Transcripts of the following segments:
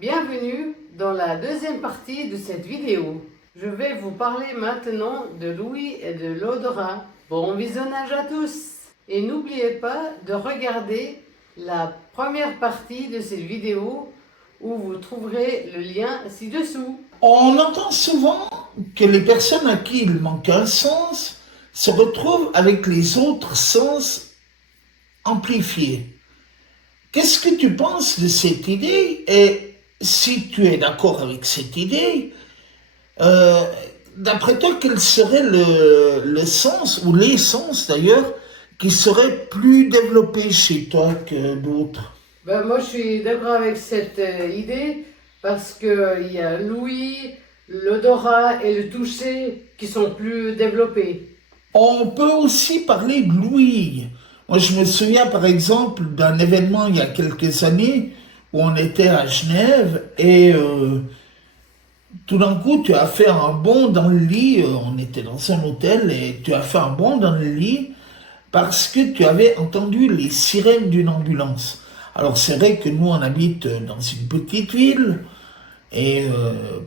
Bienvenue dans la deuxième partie de cette vidéo. Je vais vous parler maintenant de l'ouïe et de l'odorat. Bon visionnage à tous! Et n'oubliez pas de regarder la première partie de cette vidéo où vous trouverez le lien ci-dessous. On entend souvent que les personnes à qui il manque un sens se retrouvent avec les autres sens amplifiés. Qu'est-ce que tu penses de cette idée? Et si tu es d'accord avec cette idée, d'après toi, quel serait le sens, ou les sens d'ailleurs, qui seraient plus développés chez toi que d'autres? Moi je suis d'accord avec cette idée parce qu'il y a l'ouïe, l'odorat et le toucher qui sont plus développés. On peut aussi parler de l'ouïe. Moi, je me souviens par exemple d'un événement il y a quelques années où on était à Genève et tout d'un coup, tu as fait un bond dans le lit. On était dans un hôtel et tu as fait un bond dans le lit parce que tu avais entendu les sirènes d'une ambulance. Alors, c'est vrai que nous, on habite dans une petite ville. Et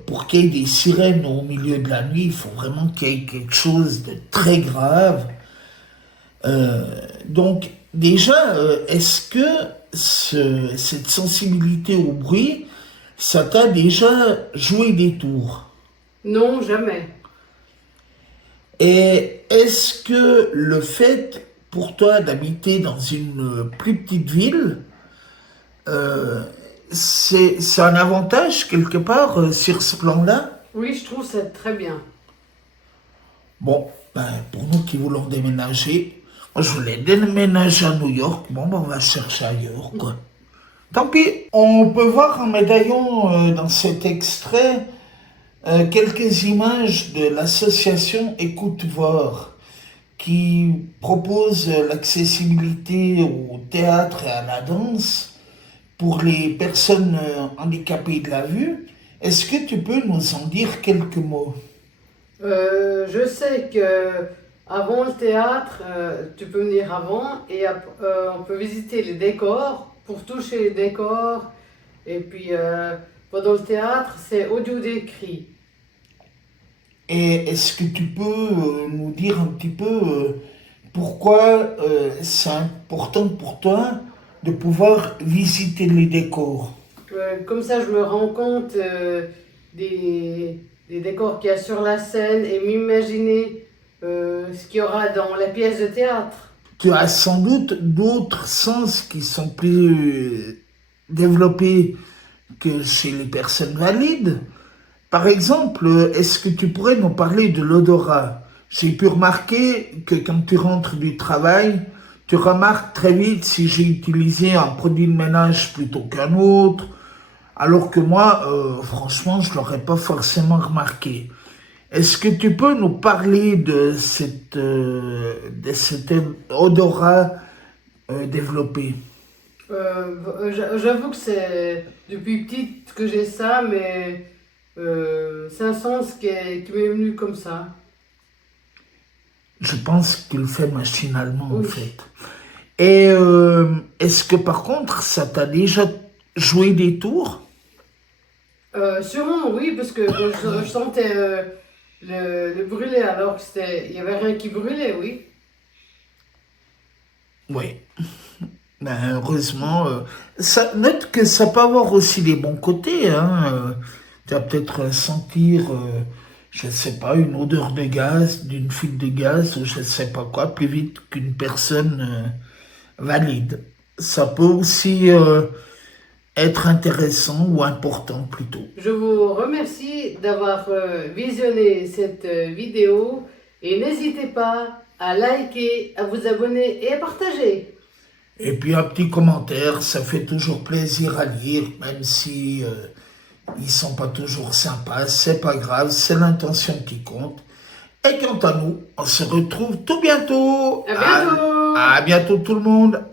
pour qu'il y ait des sirènes au milieu de la nuit, il faut vraiment qu'il y ait quelque chose de très grave. Donc déjà, est-ce que cette sensibilité au bruit, ça t'a déjà joué des tours? Non, jamais. Et est-ce que le fait pour toi d'habiter dans une plus petite ville, euh, c'est un avantage quelque part sur ce plan-là? Oui, je trouve ça très bien. Bon, pour nous qui voulons déménager, moi je voulais déménager à New York, on va chercher ailleurs, quoi. Tant pis, on peut voir en médaillon dans cet extrait quelques images de l'association Écoute Voir, qui propose l'accessibilité au théâtre et à la danse pour les personnes handicapées de la vue. Est-ce que tu peux nous en dire quelques mots? Je sais que avant le théâtre, tu peux venir avant et on peut visiter les décors pour toucher les décors. Et puis pendant le théâtre, c'est audio décrit. Et est-ce que tu peux nous dire un petit peu pourquoi c'est important pour toi de pouvoir visiter les décors? Comme ça, je me rends compte des décors qu'il y a sur la scène et m'imaginer ce qu'il y aura dans la pièce de théâtre. Tu as sans doute d'autres sens qui sont plus développés que chez les personnes valides. Par exemple, est-ce que tu pourrais nous parler de l'odorat? J'ai pu remarquer que quand tu rentres du travail, tu remarques très vite si j'ai utilisé un produit de ménage plutôt qu'un autre, alors que moi, franchement, je l'aurais pas forcément remarqué. Est-ce que tu peux nous parler de cet odorat développé? J'avoue que c'est depuis petite que j'ai ça, mais c'est un sens qui m'est venu comme ça. Je pense qu'il le fait machinalement, en Oui. fait. Et est-ce que par contre, ça t'a déjà joué des tours? Sûrement oui, parce que je sentais le brûler alors que il y avait rien qui brûlait, oui. Oui. Heureusement, note que ça peut avoir aussi des bons côtés, hein. Tu vas peut-être sentir, je ne sais pas, une odeur de gaz, d'une fuite de gaz, ou je ne sais pas quoi, plus vite qu'une personne valide. Ça peut aussi être intéressant ou important plutôt. Je vous remercie d'avoir visionné cette vidéo et n'hésitez pas à liker, à vous abonner et à partager. Et puis un petit commentaire, ça fait toujours plaisir à lire, même si ils sont pas toujours sympas, c'est pas grave, c'est l'intention qui compte. Et quant à nous, on se retrouve tout bientôt. À bientôt! À bientôt tout le monde.